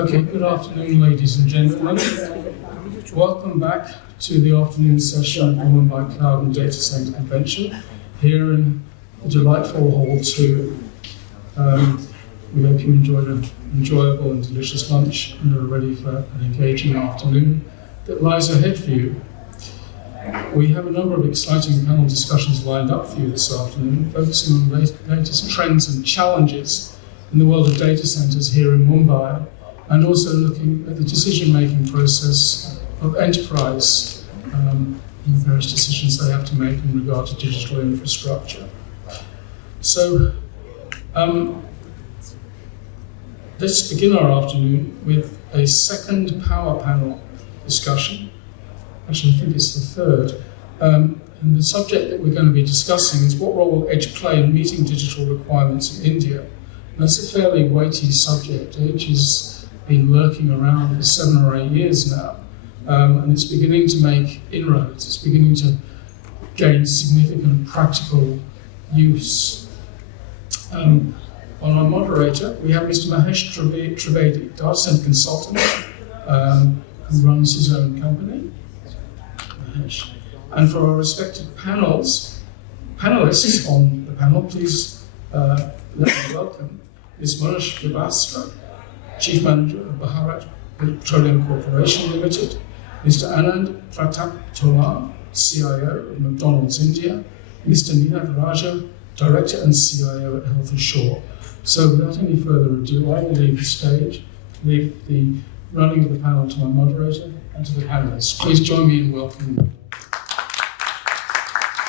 Okay, good afternoon, ladies and gentlemen. Welcome back to the afternoon session of the Mumbai Cloud and Datacenter Convention here in the delightful Hall 2. We hope you enjoyed an enjoyable and delicious lunch and are ready for an engaging afternoon that lies ahead for you. We have a number of exciting panel discussions lined up for you this afternoon, focusing on the latest trends and challenges in the world of data centers here in Mumbai, and also looking at the decision-making process of enterprise in the various decisions they have to make in regard to digital infrastructure. So, let's begin our afternoon with a second power panel discussion. Actually, I think it's the third. And the subject that we're going to be discussing is what role will edge play in meeting digital requirements in India? And that's a fairly weighty subject. Edge has been lurking around for 7 or 8 years now, and it's beginning to make inroads. It's beginning to gain significant practical use. On our moderator, we have Mr. Mahesh Trivedi, Datacenter consultant, who runs his own company. Mahesh. And for our respective panelists on the panel, please let me welcome Ms. Srivastava, Chief Manager of Bharat Petroleum Corporation Limited, Mr. Anand Tomar, CIO of McDonald's India, Mr. Raje, Director and CIO at Health Assure. So without any further ado, I will leave the stage, leave the running of the panel to my moderator and to the panelists. Please join me in welcoming them.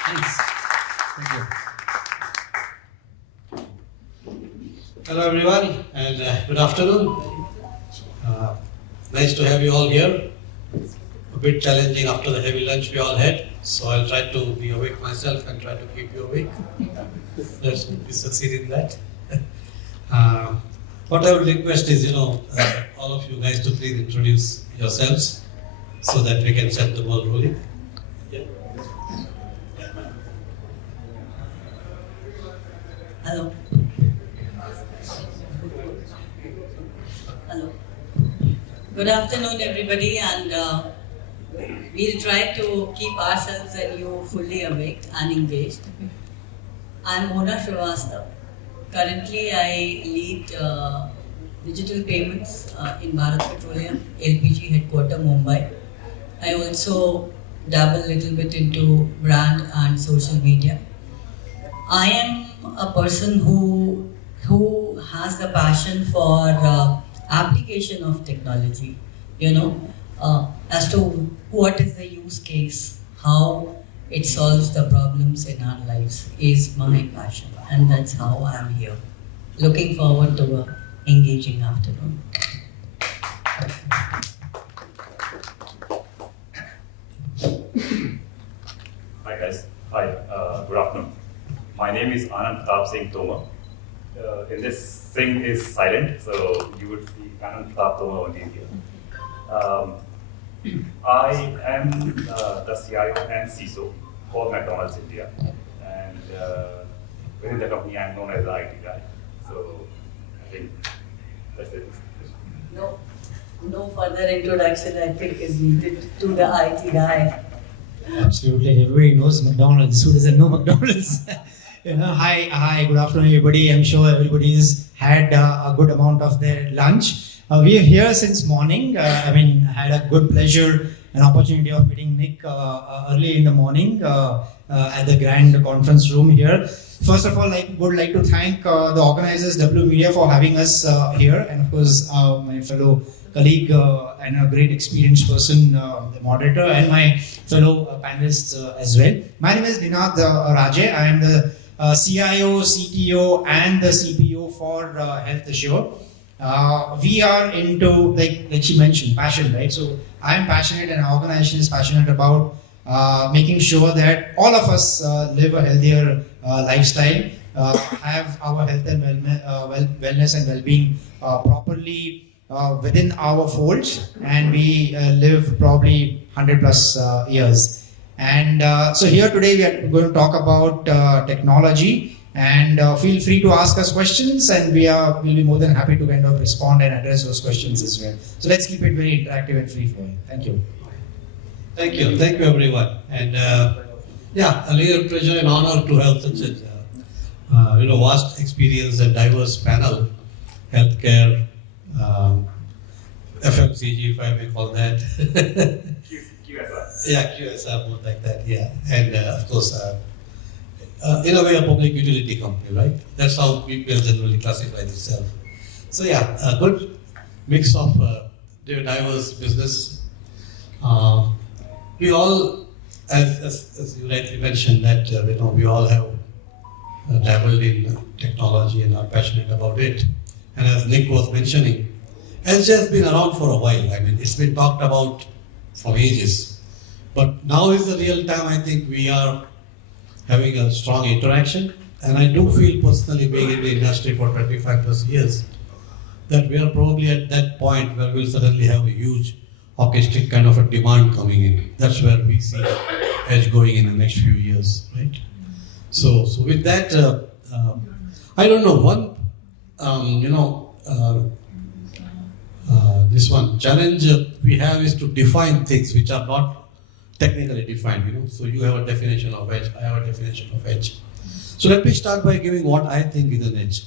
Thanks. Thank you. Hello everyone, and good afternoon. Nice to have you all here. A bit challenging after the heavy lunch we all had, so I'll try to be awake myself and try to keep you awake. Let's succeed in that. What I would request is, all of you guys to please introduce yourselves so that we can set the ball rolling. Yeah. Hello. Hello. Good afternoon, everybody, and we'll try to keep ourselves and you fully awake and engaged. I'm Srivastava. Currently, I lead digital payments in Bharat Petroleum, LPG headquarter Mumbai. I also dabble a little bit into brand and social media. I am a person who has the passion for application of technology, as to what is the use case, how it solves the problems in our lives is my passion, and that's how I am here. Looking forward to an engaging afternoon. Hi guys. Hi. Good afternoon. My name is Anand Tomar. In this Singh is silent, so you would see Anand Tomar only here. I am the CIO and CISO for McDonald's India, and within the company I am known as the IT guy. So I think that's it. No further introduction, I think, is needed to the IT guy. Absolutely, everybody knows McDonald's. Who doesn't know McDonald's? Hi, good afternoon, everybody. I'm sure everybody's had a good amount of their lunch. We are here since morning. Had a good pleasure and opportunity of meeting Nick early in the morning at the grand conference room here. First of all, I would like to thank the organizers, W.Media, for having us here, and of course, my fellow colleague and a great experienced person, the moderator, and my fellow panelists as well. My name is Raje. I am the CIO, CTO, and the CPO for Health Assure. We are into, like she mentioned, passion, right? So I am passionate and our organization is passionate about making sure that all of us live a healthier lifestyle, have our health and wellness and well-being properly within our folds, and we live probably 100 plus years. And so here today we are going to talk about technology And feel free to ask us questions, and we'll be more than happy to kind of respond and address those questions as well. So let's keep it very interactive and free flowing. Thank you. Thank you everyone. And a real pleasure and honor to have such a vast experience and diverse panel, healthcare, FMCG, if I may call that. QSR. Yeah, QSR, more like that, yeah. And of course, in a way, a public utility company, right? That's how people generally classify themselves. So yeah, a good mix of diverse business. We all, as you rightly mentioned, that we all have dabbled in technology and are passionate about it. And as Nick was mentioning, Edge has been around for a while. I mean, it's been talked about for ages. But now is the real time. I think we are having a strong interaction. And I do feel personally, being in the industry for 25 plus years, that we are probably at that point where we'll suddenly have a huge hockey stick kind of a demand coming in. That's where we see Edge going in the next few years, right? So with that, I don't know, one, this one challenge we have is to define things which are not technically defined, So you have a definition of edge, I have a definition of edge. So let me start by giving what I think is an edge.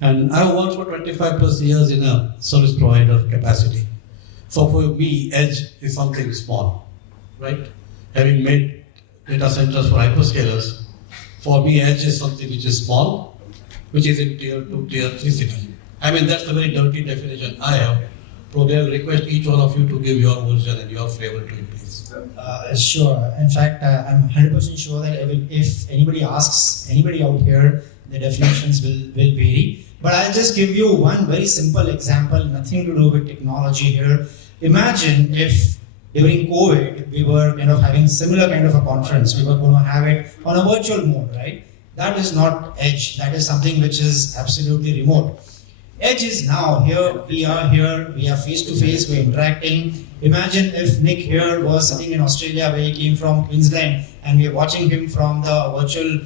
And I've worked for 25 plus years in a service provider capacity. So for me, edge is something small, right? Having made data centers for hyperscalers, for me, edge is something which is small, which is in tier 2, tier 3 city. I mean, that's the very dirty definition I have. Probably I'll request each one of you to give your version and your flavor to it, please. Sure. In fact, I'm 100% sure that if anybody asks anybody out here, the definitions will vary. But I'll just give you one very simple example, nothing to do with technology here. Imagine if during COVID, we were kind of having similar kind of a conference. We were going to have it on a virtual mode, right? That is not edge. That is something which is absolutely remote. Edge is now here, we are face to face, we're interacting. Imagine if Nick here was sitting in Australia where he came from Queensland and we're watching him from the virtual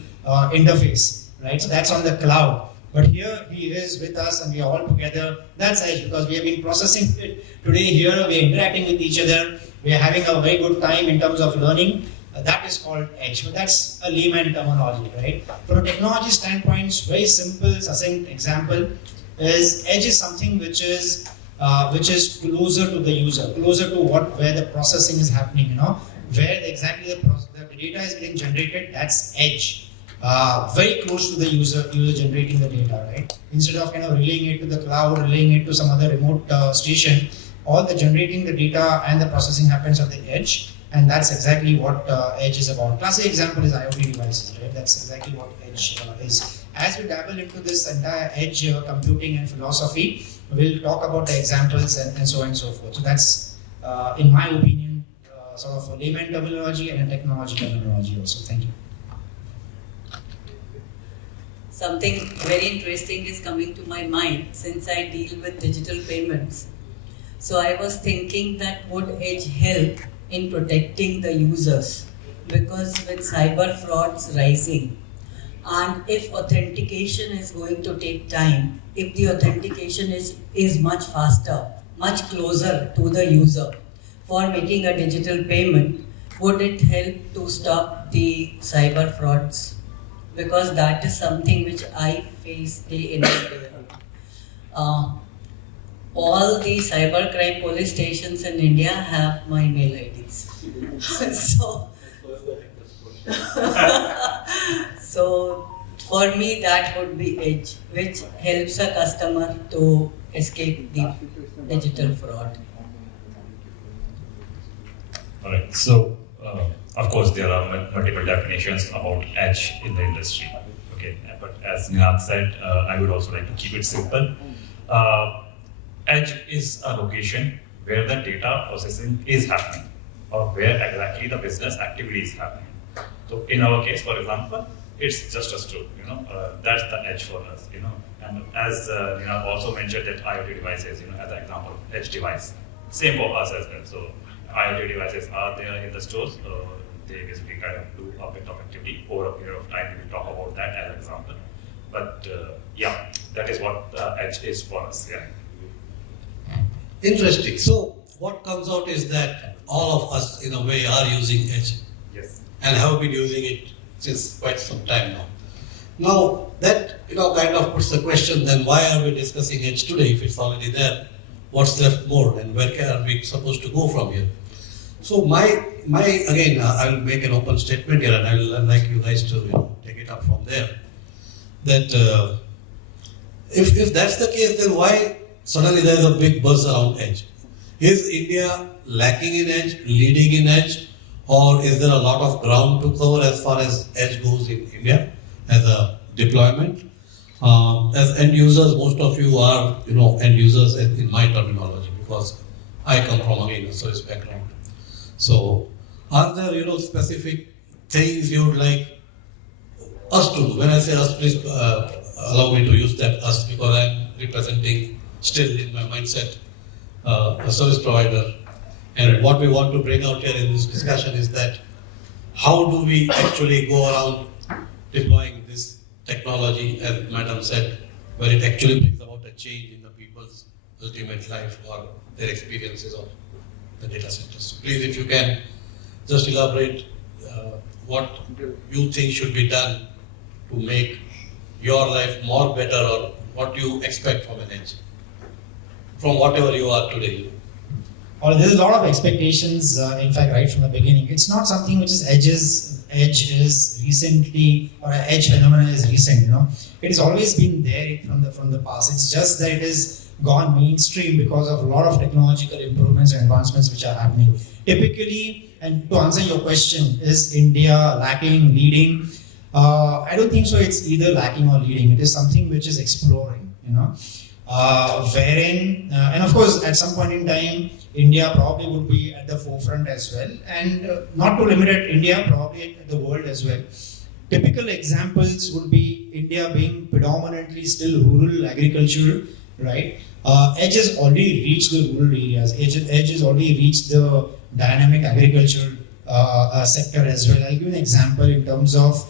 interface, right? So that's on the cloud. But here he is with us and we are all together. That's edge because we have been processing it today here, we're interacting with each other, we're having a very good time in terms of learning. That is called edge, but that's a layman terminology, right? From a technology standpoint, very simple, succinct example is edge is something which is closer to the user, closer to where the processing is happening, where exactly the data is getting generated. That's edge. Very close to the user generating the data, right? Instead of kind of relaying it to the cloud, relaying it to some other remote station, all the generating the data and the processing happens at the edge, and that's exactly what edge is about. Classic example is IoT devices, right? That's exactly what edge is. As we dabble into this entire edge computing and philosophy, we'll talk about the examples and so on and so forth. So that's, in my opinion, sort of a layman terminology and a technology terminology also. Thank you. Something very interesting is coming to my mind since I deal with digital payments. So I was thinking that would edge help in protecting the users, because with cyber frauds rising, and if authentication is going to take time, if the authentication is much faster, much closer to the user for making a digital payment, would it help to stop the cyber frauds? Because that is something which I face day in and day out. All the cybercrime police stations in India have my mail IDs. So for me that would be edge, which helps a customer to escape the digital fraud. Alright, so of course there are multiple definitions about edge in the industry. Okay, but as Anand said, I would also like to keep it simple. Edge is a location where the data processing is happening, or where exactly the business activity is happening. So in our case, for example, it's just a store, that's the edge for us, And as also mentioned that IoT devices, as an example of edge device, same for us as well. So IoT devices are there in the stores. They basically kind of do a bit of activity over a period of time. We will talk about that as an example. But yeah, that is what edge is for us. Yeah. Interesting. So what comes out is that all of us, in a way, are using edge. Yes. And have been using it since quite some time now. Now that kind of puts the question: then why are we discussing edge today if it's already there? What's left more, and where are we supposed to go from here? So my again, I'll make an open statement here, and I'll like you guys to take it up from there. That if that's the case, then why suddenly there's a big buzz around edge? Is India lacking in edge, leading in edge, or is there a lot of ground to cover as far as edge goes in India as a deployment? As end users, most of you are end users in my terminology, because I come from again a service background. So are there specific things you would like us to do? When I say us, please allow me to use that us, because I'm representing still in my mindset a service provider. And what we want to bring out here in this discussion is that how do we actually go around deploying this technology, as Madam said, where it actually brings about a change in the people's ultimate life or their experiences of the data centers. So please, if you can, just elaborate what you think should be done to make your life more better, or what you expect from an edge, from whatever you are today. Well, there's a lot of expectations, in fact, right from the beginning. It's not something which is edge is recently, or an edge phenomenon is recent, It has always been there from the past. It's just that it has gone mainstream because of a lot of technological improvements and advancements which are happening. Typically, and to answer your question, is India lacking, leading? I don't think so. It's either lacking or leading. It is something which is exploring, wherein, and of course, at some point in time, India probably would be at the forefront as well, and not to limit at India, probably at the world as well. Typical examples would be India being predominantly still rural agriculture, right? Edge has already reached the rural areas. Edge has already reached the dynamic agriculture sector as well. I'll give an example in terms of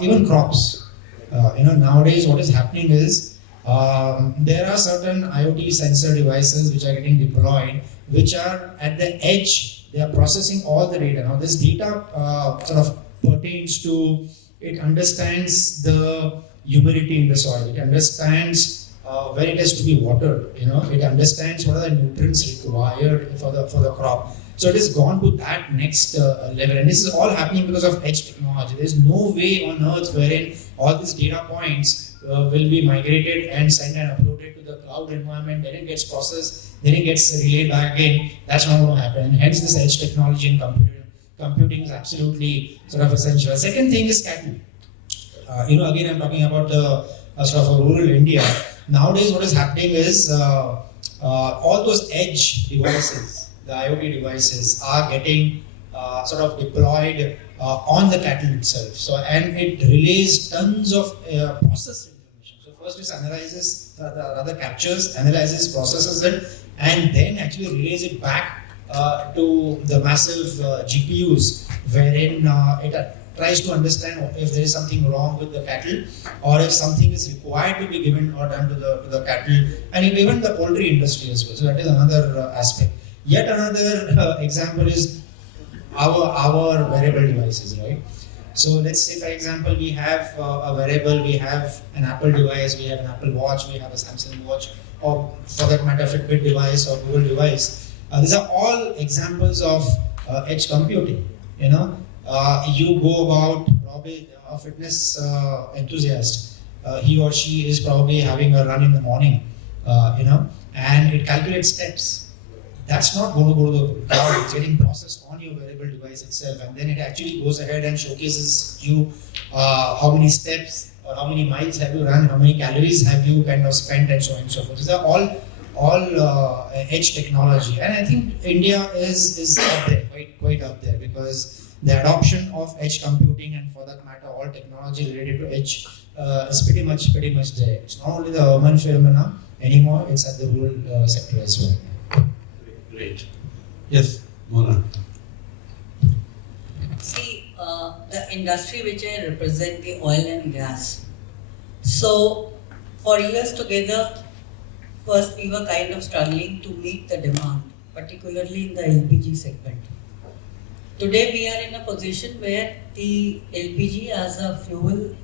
even crops. Nowadays what is happening is there are certain IoT sensor devices which are getting deployed, which are at the edge. They are processing all the data. Now this data sort of pertains to, it understands the humidity in the soil. It understands when it has to be watered. It understands what are the nutrients required for the crop. So it has gone to that next level, and this is all happening because of edge technology. There is no way on earth wherein all these data points will be migrated and sent and uploaded to the cloud environment, then it gets processed, then it gets relayed back again. That's not going to happen, and hence this edge technology in computing is absolutely sort of essential. The second thing is cattle. Again, I'm talking about the sort of a rural India. Nowadays, what is happening is all those edge devices, the IoT devices, are getting sort of deployed on the cattle itself. So, and it relays tons of process information. So first it analyzes, rather captures, analyzes, processes it, and then actually relays it back to the massive GPUs, wherein it tries to understand if there is something wrong with the cattle, or if something is required to be given or done to the cattle, and even the poultry industry as well. So that is another aspect. Yet another example is our wearable devices, right? So let's say, for example, we have a wearable, we have an Apple device, we have an Apple Watch, we have a Samsung Watch, or for that matter, Fitbit device or Google device. These are all examples of edge computing. You go about, probably a fitness enthusiast, he or she is probably having a run in the morning, and it calculates steps. That's not going to go to the cloud. It's getting processed on your wearable device itself, and then it actually goes ahead and showcases you how many steps or how many miles have you run, how many calories have you kind of spent, and so on and so forth. These are all edge technology, and I think India is up there, quite up there, because the adoption of edge computing, and for that matter all technology related to edge, is pretty much there. It's not only the urban phenomena anymore, it's at the rural sector as well. Great. Yes, Mona. See, the industry which I represent, the oil and gas, So for years together, first we were kind of struggling to meet the demand, particularly in the LPG segment. Today we are in a position where the LPG as a fuel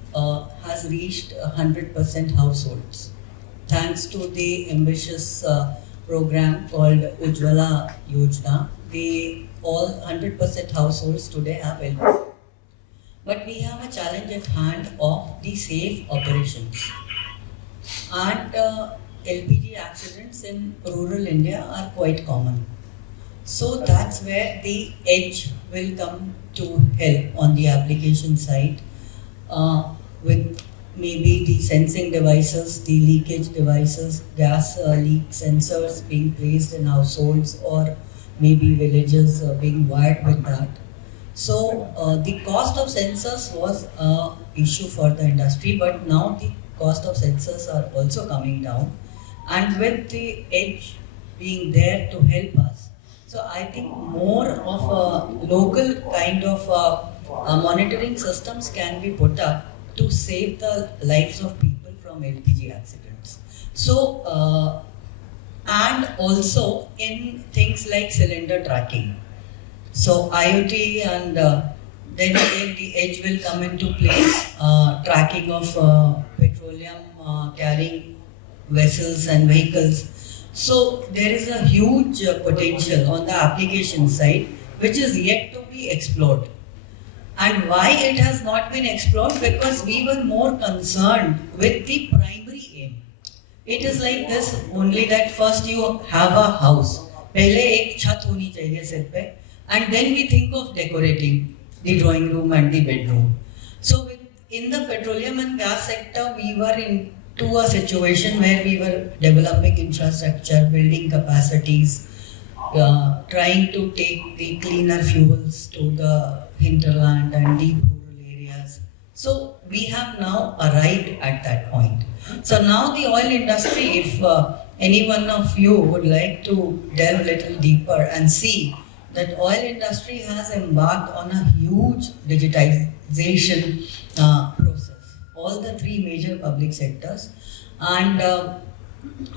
has reached 100% households. Thanks to the ambitious program called Ujjwala Yojana, all 100% households today have LPG. But we have a challenge at hand of the safe operations. And LPG accidents in rural India are quite common. So that's where the edge will come to help on the application side with maybe the sensing devices, the leakage devices, gas leak sensors being placed in households or maybe villages being wired with that. So the cost of sensors was an issue for the industry, but now the cost of sensors are also coming down. And with the edge being there to help us, so I think more of a local kind of monitoring systems can be put up to save the lives of people from LPG accidents. So, and also in things like cylinder tracking. So IoT and then again the edge will come into place, tracking of petroleum carrying vessels and vehicles. So there is a huge potential on the application side which is yet to be explored. And why it has not been explored? Because we were more concerned with the primary aim. It is like this only that first you have a house. पहले एक छत होनी चाहिए सिर पे, and then we think of decorating the drawing room and the bedroom. So in the petroleum and gas sector, we were into a situation where we were developing infrastructure, building capacities, trying to take the cleaner fuels to the hinterland and deep rural areas. So we have now arrived at that point. So now the oil industry, if any one of you would like to delve a little deeper and see that oil industry has embarked on a huge digitization process. All the three major public sectors, and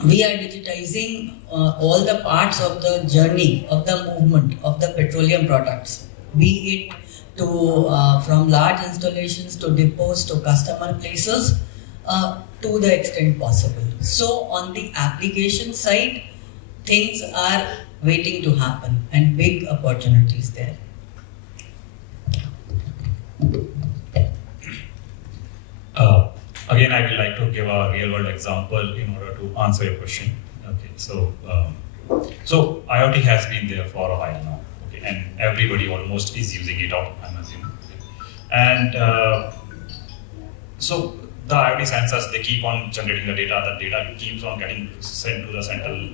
we are digitizing all the parts of the journey of the movement of the petroleum products, be it to from large installations to depots to customer places to the extent possible. So on the application side, things are waiting to happen and big opportunities there. Again, I would like to give a real-world example in order to answer your question. Okay, so IoT has been there for a while now, okay, and everybody almost is using it out, I'm assuming. And so the IoT sensors, they keep on generating the data keeps on getting sent to the central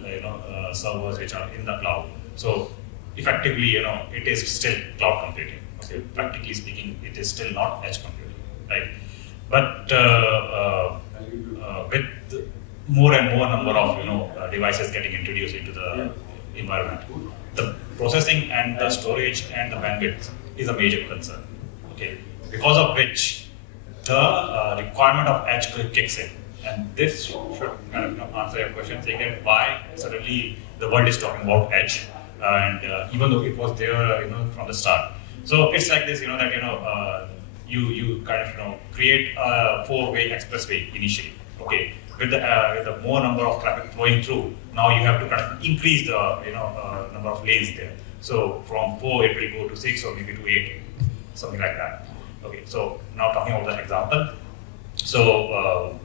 servers which are in the cloud. So effectively, it is still cloud computing. Okay, practically speaking, it is still not edge computing, right? But with more and more number of devices getting introduced into the environment, the processing and the storage and the bandwidth is a major concern. Okay, because of which the requirement of edge kicks in, and this should kind of answer your question, saying that why suddenly the world is talking about edge, and even though it was there, from the start. So it's like this, that you kind of create a four-way expressway initially. Okay, with the more number of traffic flowing through, now you have to kind of increase the number of lanes there. So from 4 it will go to 6 or maybe to 8, something like that. Okay, so now talking about that example. So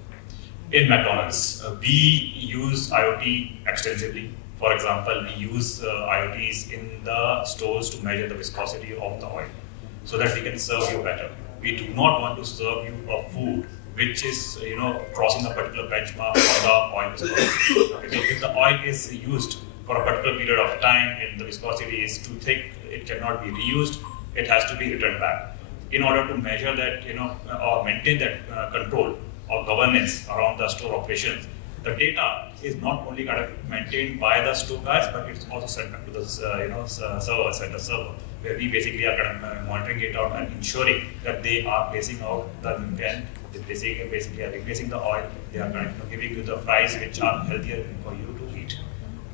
in McDonald's, we use IoT extensively. For example, we use IoTs in the stores to measure the viscosity of the oil, so that we can serve you better. We do not want to serve you a food which is crossing a particular benchmark for the oil viscosity. Okay, so if the oil is used for a particular period of time and the viscosity is too thick, it cannot be reused. It has to be returned back. In order to measure that, or maintain that control or governance around the store operations, the data is not only kind of maintained by the store guys, but it's also sent back to the server, where we basically are kind of monitoring it out and ensuring that they are placing out the nutrient, basically are replacing the oil, they are kind of giving you the fries which are healthier for you to eat.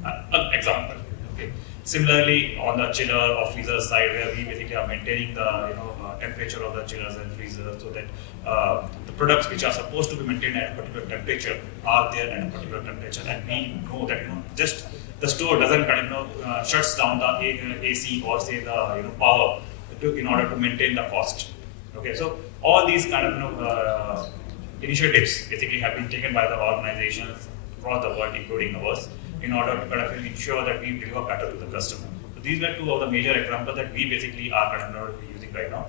An example. Okay. Similarly, on the chiller or freezer side, where we basically are maintaining the temperature of the chillers and freezers, so that the products which are supposed to be maintained at a particular temperature are there at a particular temperature, and we know that just the store doesn't kind of shuts down the AC or say the power in order to maintain the cost. Okay, so all these kind of initiatives basically have been taken by the organizations across the world, including ours, in order to kind of ensure that we deliver better to the customer. So these were two of the major examples that we basically are kind of using right now.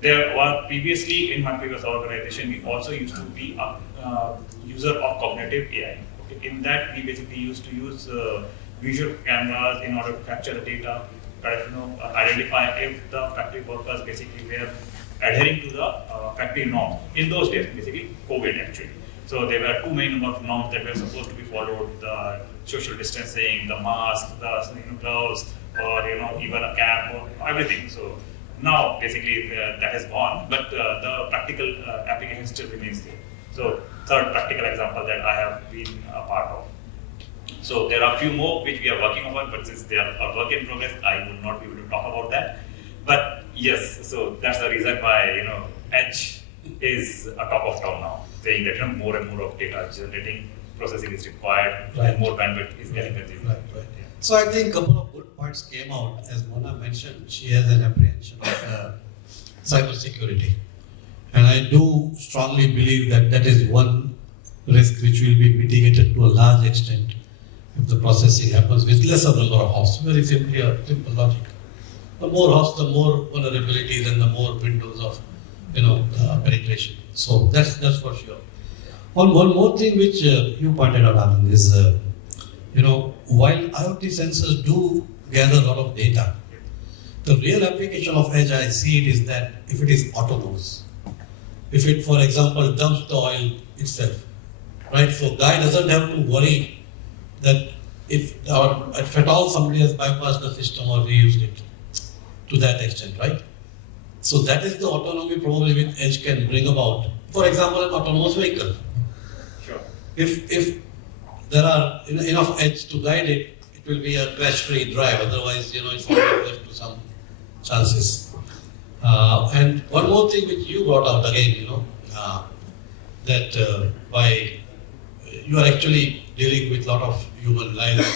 There were previously in my previous organization, we also used to be a user of cognitive AI. Okay. In that, we basically used to use visual cameras in order to capture the data, kind of identify if the factory workers basically were adhering to the factory norms. In those days, basically COVID actually. So there were too many number of norms that were supposed to be followed: the social distancing, the mask, the gloves, or even a cap, or everything. So now basically that has gone, but the practical application still remains there. So third practical example that I have been a part of. So there are a few more which we are working on, but since they are a work in progress, I will not be able to talk about that. But yes, so that's the reason why Edge is a top of town now, saying that more and more of data generating processing is required, and more bandwidth is getting consumed. Right. Yeah. So I think a couple of good points came out. As Mona mentioned, she has an apprehension of cyber security, and I do strongly believe that that is one risk which will be mitigated to a large extent if the processing happens with lesser number of hops. Very simply a simple logic. The more hops, the more vulnerabilities and the more windows of penetration. So that's for sure. One more thing which you pointed out, Anand, is while IoT sensors do gather a lot of data, the real application of Edge, I see it, is that if it is autonomous. If it, for example, dumps the oil itself, right? So guy doesn't have to worry that if at all somebody has bypassed the system or reused it to that extent, right? So that is the autonomy probably which Edge can bring about. For example, an autonomous vehicle. Sure. If there are enough Edge to guide it, it will be a crash-free drive. Otherwise, it's left to some chances. And one more thing which you brought out again, that by you are actually dealing with a lot of human lives.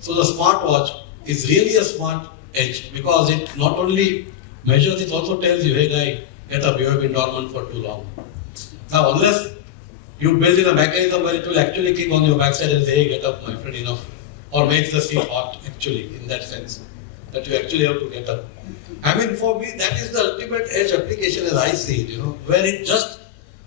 So the smartwatch is really a smart Edge because it not only measures, it also tells you, hey guy, get up, you have been dormant for too long. Now, unless you build in a mechanism where it will actually kick on your backside and say, hey, get up, my friend, enough, or makes the seat hot, actually, in that sense, that you actually have to get up. I mean, for me, that is the ultimate Edge application as I see it, where it just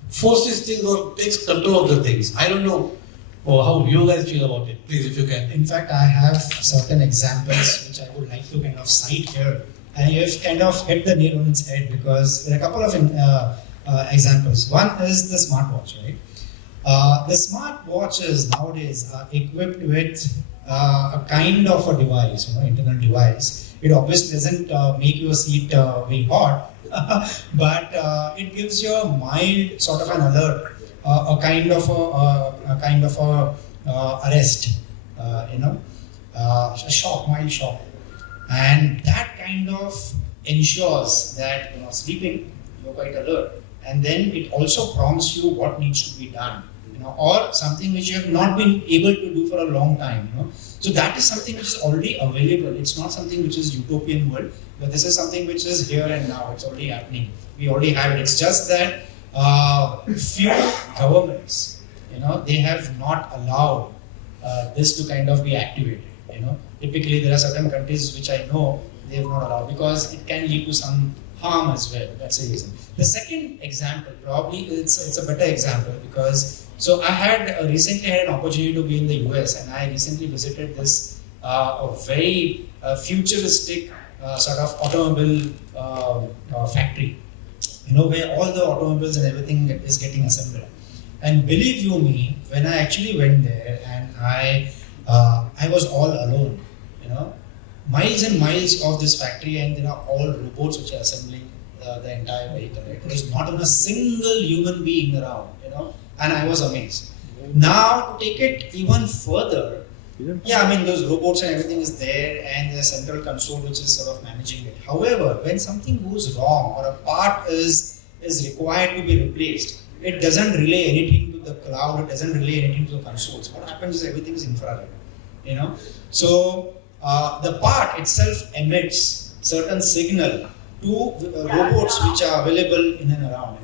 forces things or takes control of the things. I don't know how you guys feel about it. Please, if you can. In fact, I have certain examples which I would like to kind of cite here. And you've kind of hit the nail on its head because there are a couple of examples. One is the smartwatch, right? The smartwatches nowadays are equipped with a kind of a device, internal device. It obviously doesn't make your seat very hot, but it gives you a mild sort of an alert, a kind of a arrest, a shock, mild shock, and that kind of ensures that sleeping you're quite alert, and then it also prompts you what needs to be done, or something which you have not been able to do for a long time, So that is something which is already available. It's not something which is utopian world, but this is something which is here and now. It's already happening. We already have it. It's just that few governments, they have not allowed this to kind of be activated. Typically there are certain countries which I know they have not allowed because it can lead to some harm as well. That's the reason. The second example, probably it's a better example because I had recently had an opportunity to be in the US, and I recently visited this a very futuristic sort of automobile factory, where all the automobiles and everything is getting assembled. And believe you me, when I actually went there and I was all alone, miles and miles of this factory, and there are all robots which are assembling the entire vehicle. Right? There is not even a single human being around, and I was amazed. Now to take it even further, yeah, I mean those robots and everything is there, and there's a central console which is sort of managing it. However, when something goes wrong or a part is required to be replaced, it doesn't relay anything to the cloud, it doesn't relay anything to the consoles. What happens is everything is infrared, So the part itself emits certain signal to robots which are available in and around,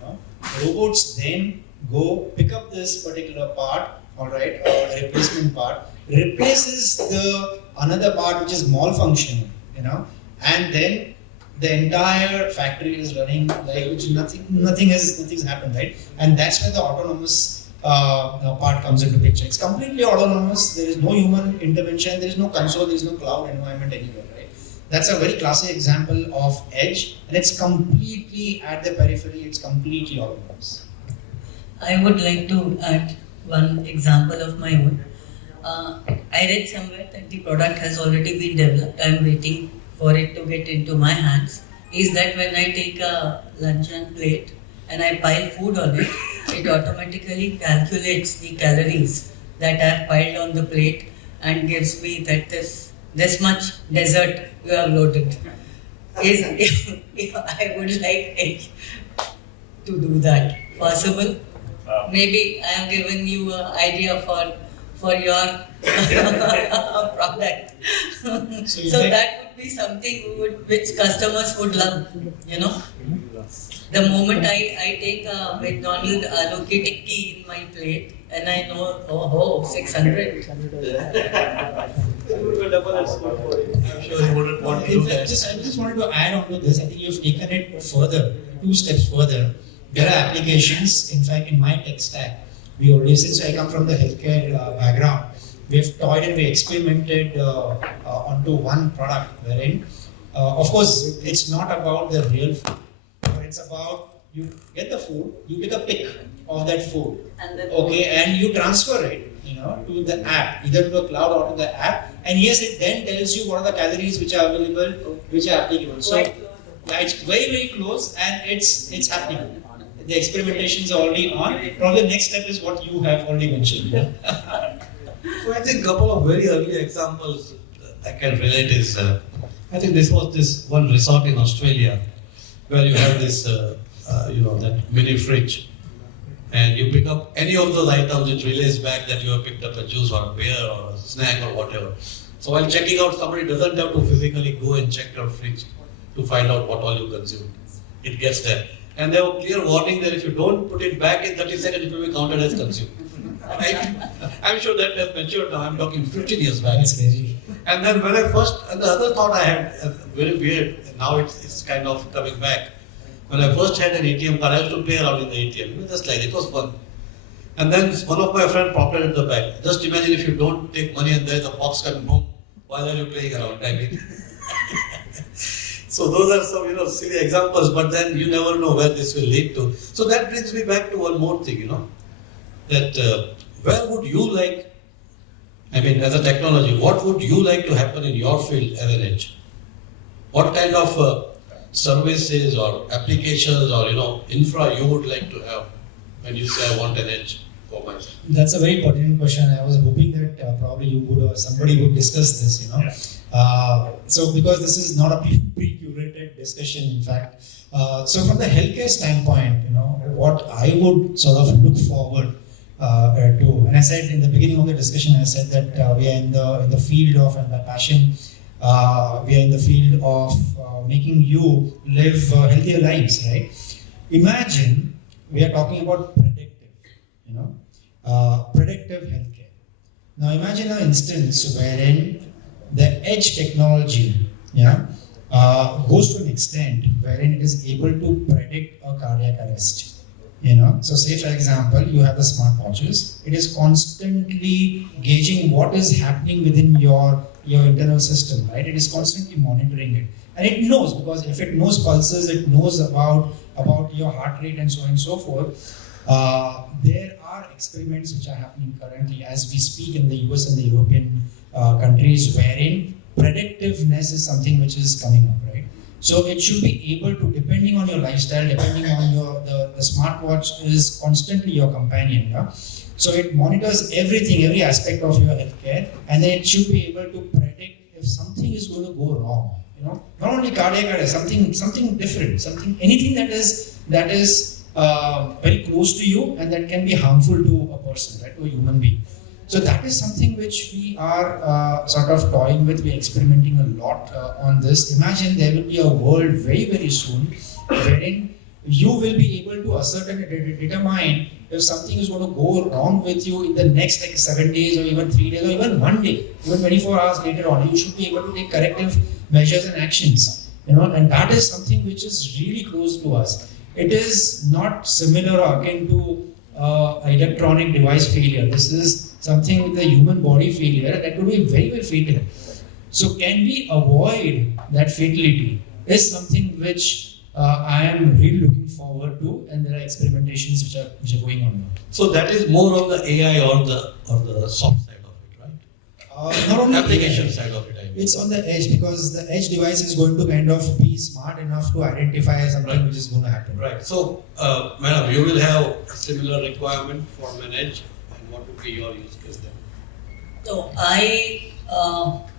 Robots then go pick up this particular part, alright, or replacement part, replaces the another part which is malfunctioning, and then the entire factory is running like which nothing's happened, right? And that's where the autonomous part comes into picture. It's completely autonomous. There is no human intervention. There is no console. There is no cloud environment anywhere, right? That's a very classic example of edge, and it's completely at the periphery. It's completely autonomous. I would like to add one example of my own. I read somewhere that the product has already been developed. I am waiting for it to get into my hands. Is that when I take a luncheon plate and I pile food on it, it automatically calculates the calories that I have piled on the plate and gives me that this much dessert you have loaded. If I would like to do that. Possible? Maybe I have given you an idea for your product. So that would be something which customers would love, The moment I take a McDonald aloo ki tikki in my plate and I know, 600. I'm sure you wouldn't want to do that. I just wanted to add on to this. I think you've taken it further, 2 steps further. There are applications, in fact, in my tech stack. We already, since I come from the healthcare background, we've toyed and we experimented onto one product wherein, of course, it's not about the real food, but it's about you get the food, you take a pic of that food, and you transfer it, to the app, either to the cloud or to the app, and yes, it then tells you what are the calories which are available, which are applicable. So, yeah, it's very, very close, and it's happening. The experimentations are already on. Probably the next step is what you have already mentioned. So I think a couple of very early examples I can relate is, I think this was this one resort in Australia where you have this, that mini fridge, and you pick up any of those items, it relays back that you have picked up a juice or a beer or a snack or whatever. So while checking out, somebody doesn't have to physically go and check your fridge to find out what all you consumed. It gets there. And they have a clear warning that if you don't put it back in 30 seconds, it will be counted as consumed. Right? I'm sure that has matured now. I'm talking 15 years back. That's crazy. And then when I first, and the other thought I had, very weird, now it's kind of coming back. When I first had an ATM card, I used to play around in the ATM. Just like it was fun. And then one of my friends popped it at the back. Just imagine if you don't take money and there's a box coming home. Why are you playing around? I mean. So those are some, silly examples, but then you never know where this will lead to. So that brings me back to one more thing, that where would you like, as a technology, what would you like to happen in your field as an edge? What kind of services or applications or, infra you would like to have when you say I want an edge for myself? That's a very pertinent question. I was hoping that probably you would or somebody would discuss this, Yeah. So because this is not a pre-curated discussion, in fact. So from the healthcare standpoint, what I would sort of look forward to, and I said in the beginning of the discussion, I said that we are in the field of, and by passion, we are in the field of making you live healthier lives, right? Imagine we are talking about predictive healthcare. Now imagine an instance wherein the edge technology goes to an extent wherein it is able to predict a cardiac arrest. So say for example, you have the smartwatches. It is constantly gauging what is happening within your internal system, right? It is constantly monitoring it. And it knows, because if it knows pulses, it knows about your heart rate and so on and so forth. There are experiments which are happening currently as we speak in the US and the European countries wherein predictiveness is something which is coming up, right? So it should be able to, depending on your lifestyle, depending on the smartwatch is constantly your companion, yeah? So it monitors everything, every aspect of your healthcare, and then it should be able to predict if something is going to go wrong. You know, not only cardiac arrest, something different, anything that is very close to you and that can be harmful to a person, right, to a human being. So that is something which we are sort of toying with. We're experimenting a lot on this. Imagine there will be a world very, very soon wherein you will be able to ascertain and determine if something is going to go wrong with you in the next 7 days or even 3 days or even 1 day, even 24 hours later on. You should be able to take corrective measures and actions, and that is something which is really close to us. It is not similar or akin to electronic device failure. This is something with the human body failure that could be very, very fatal. So can we avoid that fatality is something which I am really looking forward to, and there are experimentations which are going on now. So that is more on the AI or the soft side of it, right? Not only application AI, side of it, I mean. It's on the edge, because the edge device is going to kind of be smart enough to identify something which is going to happen. Right. So, madam, you will have a similar requirement for manage, and what would be your use case then? So I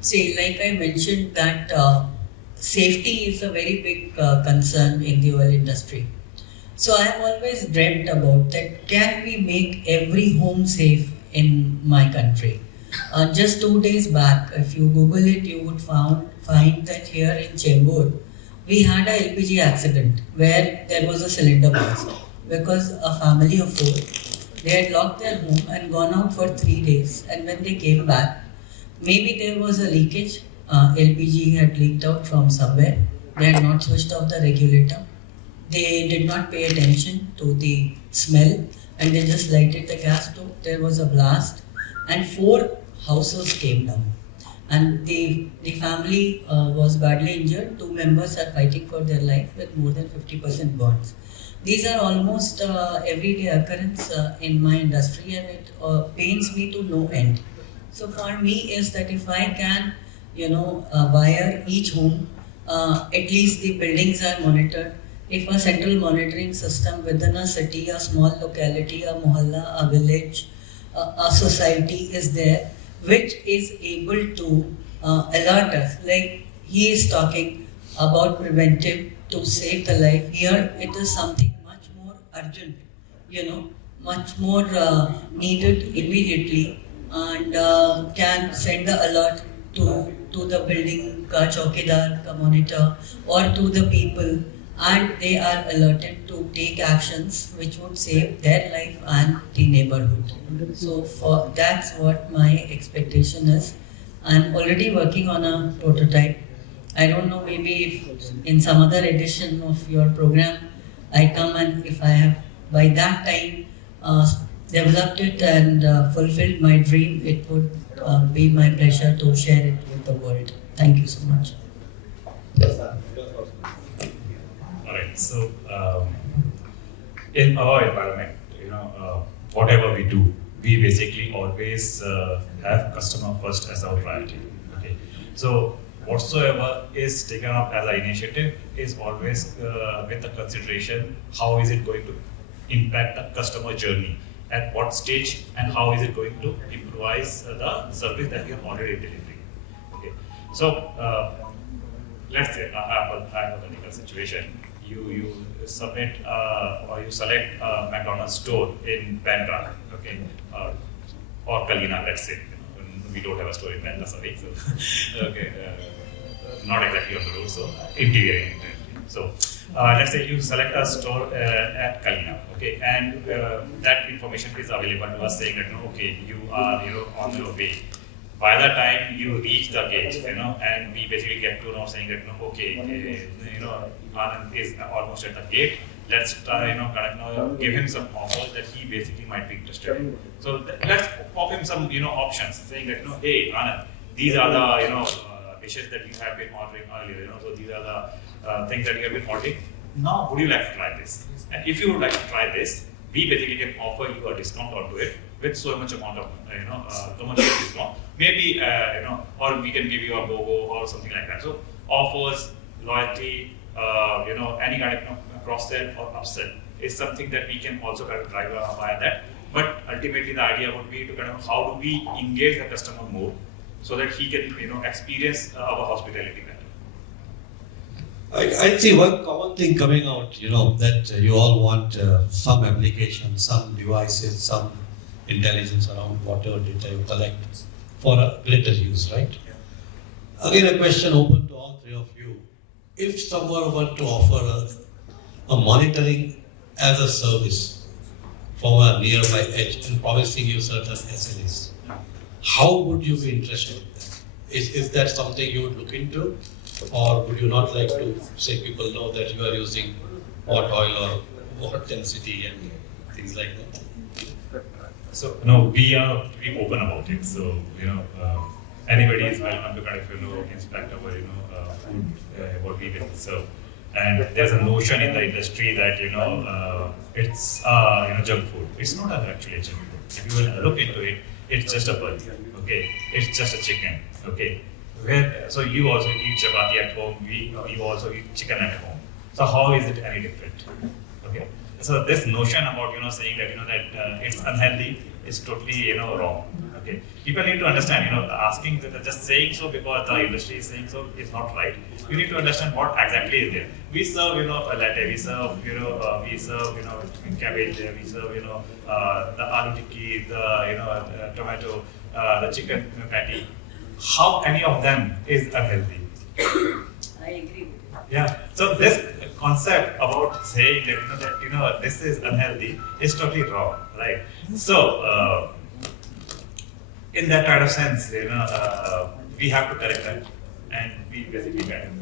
say, like I mentioned, that safety is a very big concern in the oil industry. So I have always dreamt about that. Can we make every home safe in my country? Just 2 days back, if you Google it, you would find that here in Chembur, we had a LPG accident where there was a cylinder burst because a family of 4, they had locked their home and gone out for 3 days, and when they came back, maybe there was a leakage. LPG had leaked out from somewhere. They had not switched off the regulator. They did not pay attention to the smell, and they just lighted the gas stove. There was a blast, and 4 houses came down. And the family was badly injured. 2 members are fighting for their life with more than 50% burns. These are almost everyday occurrence in my industry, and it pains me to no end. So for me is that if I can wire each home, at least the buildings are monitored. If a central monitoring system within a city, a small locality, a mohalla, a village, a society is there, which is able to alert us. Like he is talking about preventive to save the life. Here it is something much more urgent, much more needed immediately, and can send the alert to the building chowkidar, monitor, or to the people, and they are alerted to take actions which would save their life and the neighborhood. So that's what my expectation is. I'm already working on a prototype. I don't know, maybe if in some other edition of your program I come, and if I have by that time developed it and fulfilled my dream, it would be my pleasure to share it with the world. Thank you so much. Alright, so in our environment, whatever we do, we basically always have customer first as our priority. Okay, so whatsoever is taken up as an initiative is always with the consideration how is it going to impact the customer journey, at what stage, and how is it going to improvise the service that we are already delivering. Okay, so let's say a hypothetical situation. You submit or you select a McDonald's store in Bandra, okay, or Kalina, let's say. We don't have a store in Bandra, sorry. So, okay, not exactly on the road, so interior. So let's say you select a store at Kalina, okay, and that information is available to us saying that okay, you are on your way. By the time you reach the gate, and we basically get to know saying that okay, Anand is almost at the gate. Let's try, give him some offers that he basically might be interested in. So let's pop him some, options saying that hey Anand, these are the dishes that you have been ordering earlier. So these are the things that you have been ordering. Now, would you like to try this? And if you would like to try this, we basically can offer you a discount onto it. with so much amount of commercial discount. Maybe or we can give you a BOGO or something like that. So offers, loyalty, any kind of cross-sell or upsell is something that we can also kind of drive via that. But ultimately, the idea would be to kind of how do we engage the customer more so that he can experience our hospitality better. I see one common thing coming out, that you all want some application, some devices, some intelligence around whatever data you collect for a greater use, right? Again, a question open to all three of you. If someone were to offer a monitoring as a service from a nearby edge and promising you certain SLAs, how would you be interested in that? Is that something you would look into? Or would you not like to say people know that you are using what oil or what density and things like that? So we are pretty open about it. So anybody is welcome to kind of inspect our food, what we can serve. And there's a notion in the industry that it's junk food. It's not actually a junk food. If you will look into it, it's just a burger. Okay, it's just a chicken. Okay. So you also eat chapati at home, you also eat chicken at home. So how is it any different? Okay. So this notion about saying that that it's unhealthy is totally wrong. Okay. People need to understand asking just saying so because the industry is saying so is not right. You need to understand what exactly is there. We serve latte, we serve cabbage, we serve the aloo tikki, the tomato, the chicken patty. How any of them is unhealthy? I agree with you. Yeah. So this concept about saying that this is unhealthy is totally wrong, right? So in that kind of sense, we have to correct that, and we basically can,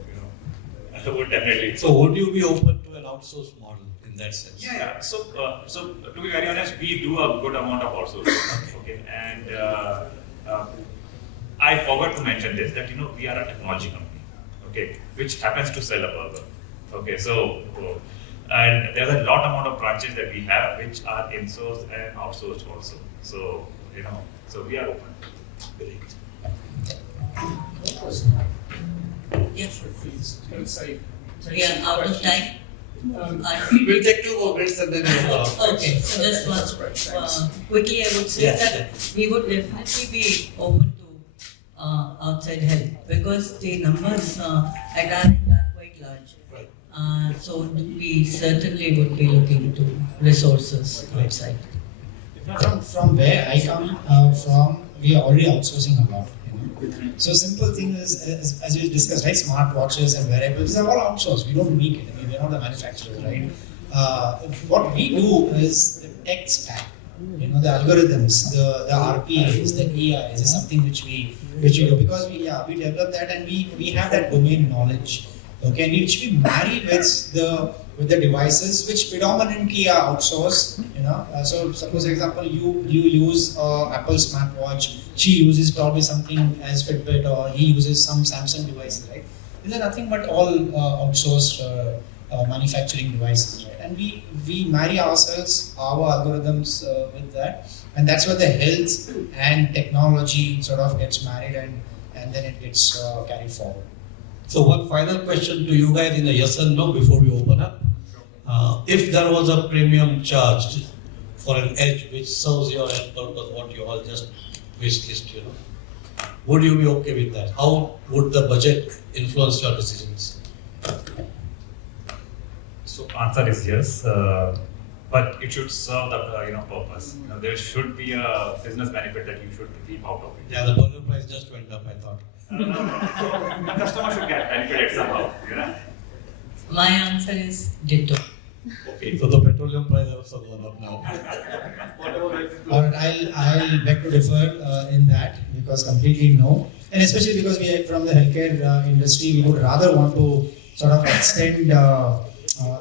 would definitely. So would you be open to an outsourced model in that sense? Yeah. So to be very honest, we do a good amount of outsourcing. Okay, and I forgot to mention this, that we are a technology company, okay, which happens to sell a burger. Okay, so and there's a lot amount of branches that we have which are in-sourced and outsourced also. So so we are open. Great. Yes. Please, I was going to say, We are out of time. We'll take 2 more minutes and then we'll Okay, so just one, quickly I would say that we would definitely be open to outside help because the numbers at our end are quite large. Right. So we certainly would be looking to resources outside. From where I come from, we are already outsourcing a lot. So simple thing is, as we discussed, right, smart watches and wearables, these are all outsourced. We don't make it. I mean, we're not the manufacturers, right? What we do is the tech stack. The algorithms, the RPAs, the AIs is something which we do because we develop that and we have that domain knowledge. Okay, which we marry with the devices which predominantly are outsourced. So suppose for example you use Apple smartwatch, she uses probably something as Fitbit or he uses some Samsung devices, right? These are nothing but all outsourced manufacturing devices, right? And we marry ourselves, our algorithms with that, and that's where the health and technology sort of gets married and then it gets carried forward. So one final question to you guys in a yes and no before we open up. If there was a premium charged for an edge which serves your end purpose, what you all just wish list, would you be okay with that? How would the budget influence your decisions? So answer is yes, but it should serve the purpose. There should be a business benefit that you should reap out of it. Yeah, the burger price just went up, I thought. The customer should get benefited somehow. My answer is ditto. Okay, so the petroleum price also gone up now. Alright, I'll beg to differ in that because completely no, and especially because we are from the healthcare industry, we would rather want to sort of extend all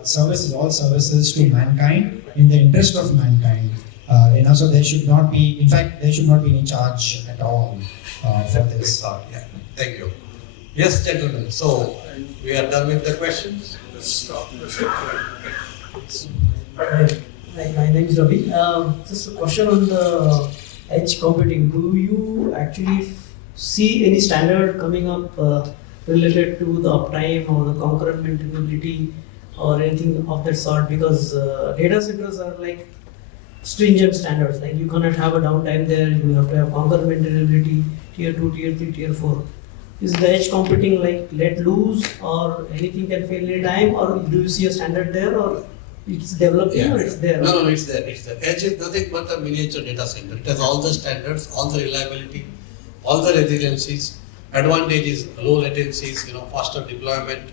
services to mankind in the interest of mankind. So there should not be, in fact, there should not be any charge at all for this. Yeah. Thank you. Yes, gentlemen. So we are done with the questions. Let's stop. Hi, my name is Ravi. Just a question on the edge computing. Do you actually see any standard coming up related to the uptime or the concurrent maintainability or anything of that sort? Because data centers are like stringent standards. Like you cannot have a downtime there. You have to have concurrent maintainability, tier 2, tier 3, tier 4. Is the edge computing like let loose or anything can fail any time, or do you see a standard there, or it's developing or it's there? No, it's there. It's there. Edge is nothing but a miniature data center. It has all the standards, all the reliability, all the resiliencies. Advantage is low latencies, faster deployment,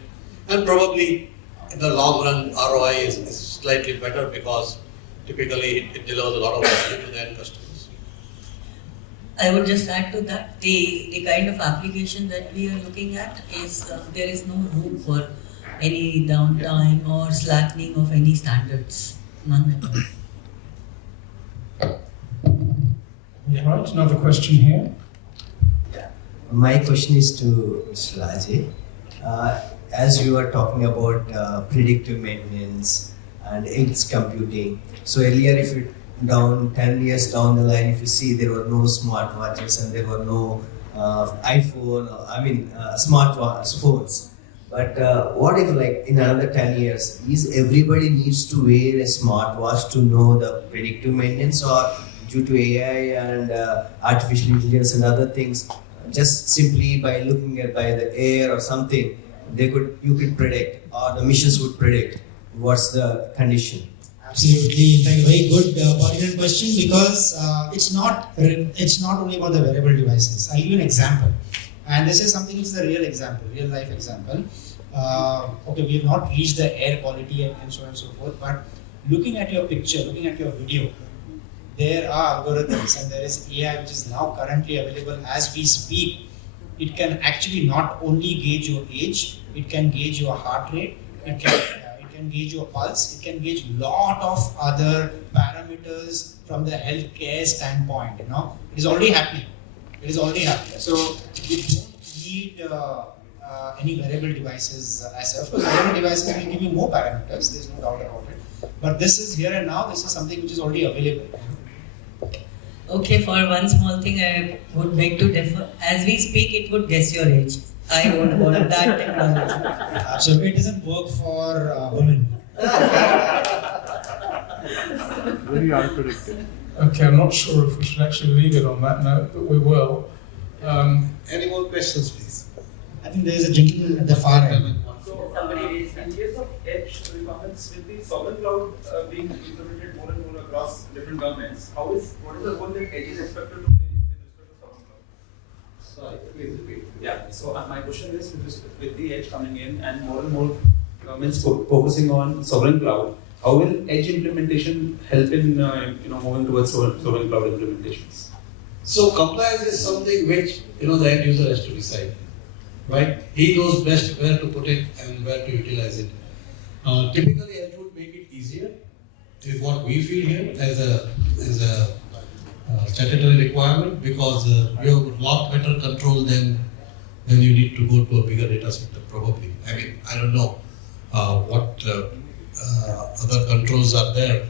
and probably in the long run ROI is slightly better because typically it delivers a lot of value to the end customers. I would just add to that, the kind of application that we are looking at is there is no room for any downtime or slackening of any standards, none at all. Right, another question here. My question is to Mr. Raje. As you are talking about predictive maintenance and edge computing, so earlier if you 10 years down the line, if you see there were no smartwatches and there were no smartphones. But what if like in another 10 years, is everybody needs to wear a smartwatch to know the predictive maintenance, or due to AI and artificial intelligence and other things, just simply by looking at by the air or something, you could predict, or the machines would predict what's the condition? Absolutely, in fact, very good pertinent question, because it's not only about the wearable devices. I'll give you an example, and this is something which is a real example, real life example. Okay, we have not reached the air quality and so on and so forth, but looking at your picture, looking at your video, there are algorithms and there is AI which is now currently available as we speak. It can actually not only gauge your age, it can gauge your heart rate, it can gauge your pulse, it can gauge lot of other parameters from the healthcare standpoint. It is already happening. So you don't need any wearable devices as such. Because wearable devices will give you more parameters, there's no doubt about it. But this is here and now, this is something which is already available. Okay, for one small thing I would beg to differ. As we speak, it would guess your age. I don't want that technology. So it doesn't work for women. Very unpredictable. Okay, I'm not sure if we should actually leave it on that note, but we will. Any more questions, please? I think there is a gentleman at the far end. So, in case of edge requirements, with the sovereign cloud being implemented more and more across different governments, what is the role that edge is expected to play with respect to sovereign cloud? Sorry, please repeat. Yeah, so my question is with the edge coming in and more governments focusing on sovereign cloud, how will edge implementation help in moving towards sovereign cloud implementations? So compliance is something which the end user has to decide, right? He knows best where to put it and where to utilize it. Typically, edge would make it easier, is what we feel here as a statutory requirement, because you have a lot better control than you need to go to a bigger data center, probably. I mean, I don't know what other controls are there,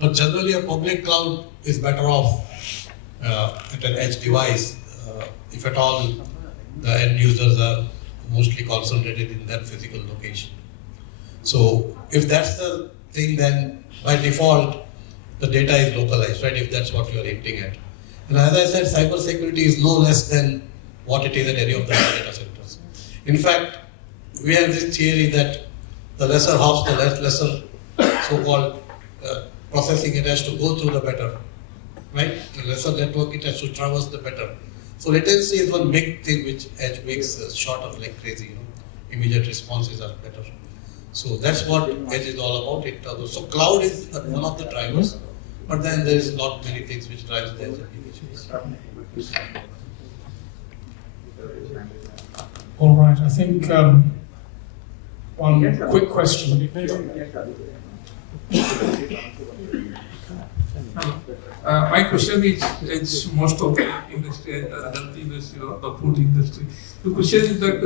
but generally a public cloud is better off at an edge device, if at all the end users are mostly concentrated in that physical location. So if that's the thing, then by default the data is localized, right? If that's what you are hinting at. And as I said, cybersecurity is no less than what it is at any of the data centers. In fact, we have this theory that the lesser hops, the lesser so-called processing it has to go through, the better, right? The lesser network it has to traverse, the better. So latency is one big thing which edge makes short of like crazy. Immediate responses are better. So that's what edge is all about. So cloud is one of the drivers, but then there is not many things which drives the edge applications. All right, I think one quick question. My question is, it's most of the industry, health industry, the food industry. The question is that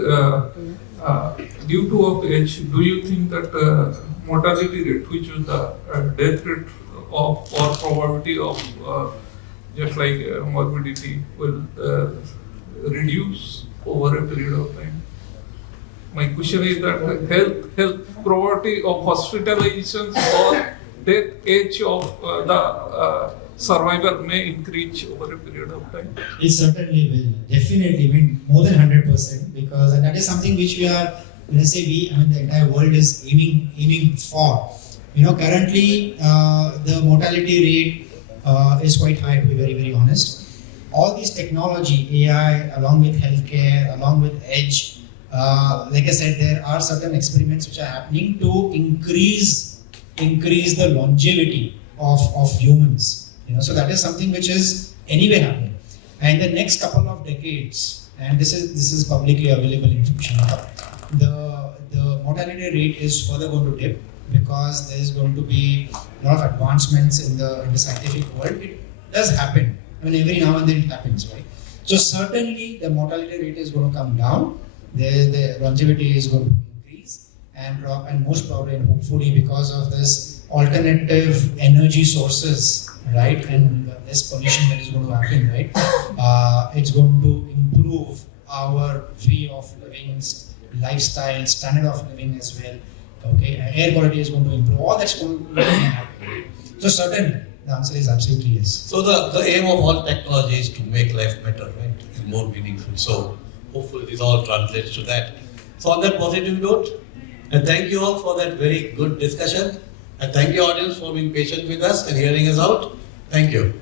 due to of edge, do you think that mortality rate, which is the death rate of or probability of just like morbidity will reduce over a period of time. My question is that health probability of hospitalizations or death age of the survivor may increase over a period of time. It certainly will. Definitely, more than 100%, because and that is something which we are, let's say the entire world is aiming for. Currently the mortality rate is quite high, to be very, very honest. All these technology, AI, along with healthcare, along with edge, like I said, there are certain experiments which are happening to increase the longevity of humans. So that is something which is anyway happening. And the next couple of decades, and this is publicly available information, the mortality rate is further going to dip because there is going to be a lot of advancements in the scientific world. It does happen. Every now and then it happens, right? So certainly the mortality rate is going to come down. The longevity is going to increase and drop, and most probably and hopefully because of this alternative energy sources, right, and less pollution that is going to happen, right, it's going to improve our way of living, lifestyle, standard of living as well. Okay, air quality is going to improve. All that's going to happen. So certainly, the answer is absolutely yes. So the aim of all technology is to make life better, right, and more meaningful. So hopefully this all translates to that. So on that positive note, I thank you all for that very good discussion. I thank you audience for being patient with us and hearing us out. Thank you.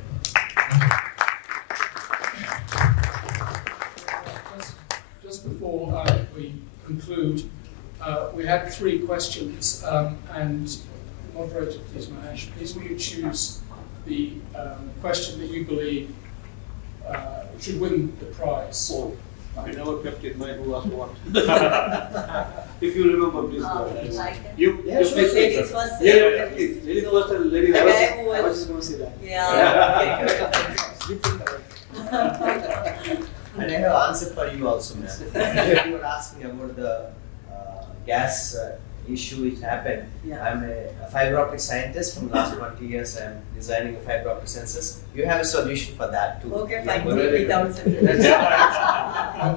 Just before we conclude, we had 3 questions, and moderator, please, Mahesh, please will you choose the question that you believe should win the prize? I never kept in mind who asked what. If you remember, please go ahead. You please. Ladies first. Yeah, please. Ladies first and ladies The guy first. who I was was. just going to say that. Yeah. And I have answer for you also, ma'am. You were asking about the gas issue which happened. Yeah. I'm a fiber optic scientist from last 20 years. I'm designing a fiber optic sensors. You have a solution for that too. Okay, Yeah, fine. but-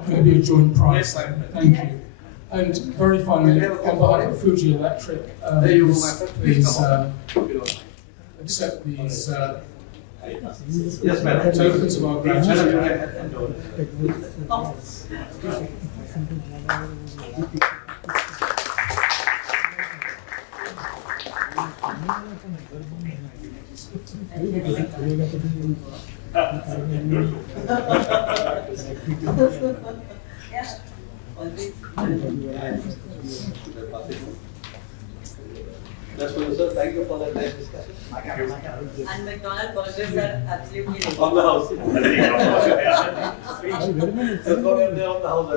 Maybe a joint prize. Thank you. And very finally, on behalf of Fuji Electric, There you go, my friend. please Please accept these Yes, madam. tokens of our gratitude. Oh. Yeah. Always. That's for you, sir. Thank you for that nice discussion. And McDonald burgers are absolutely ready. On the house. That's what we are there on the house.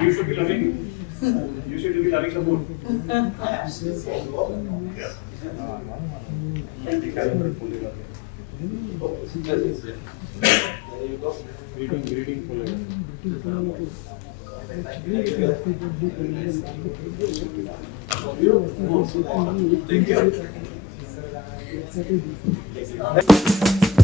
You should be loving. You should be loving the food. Thank you.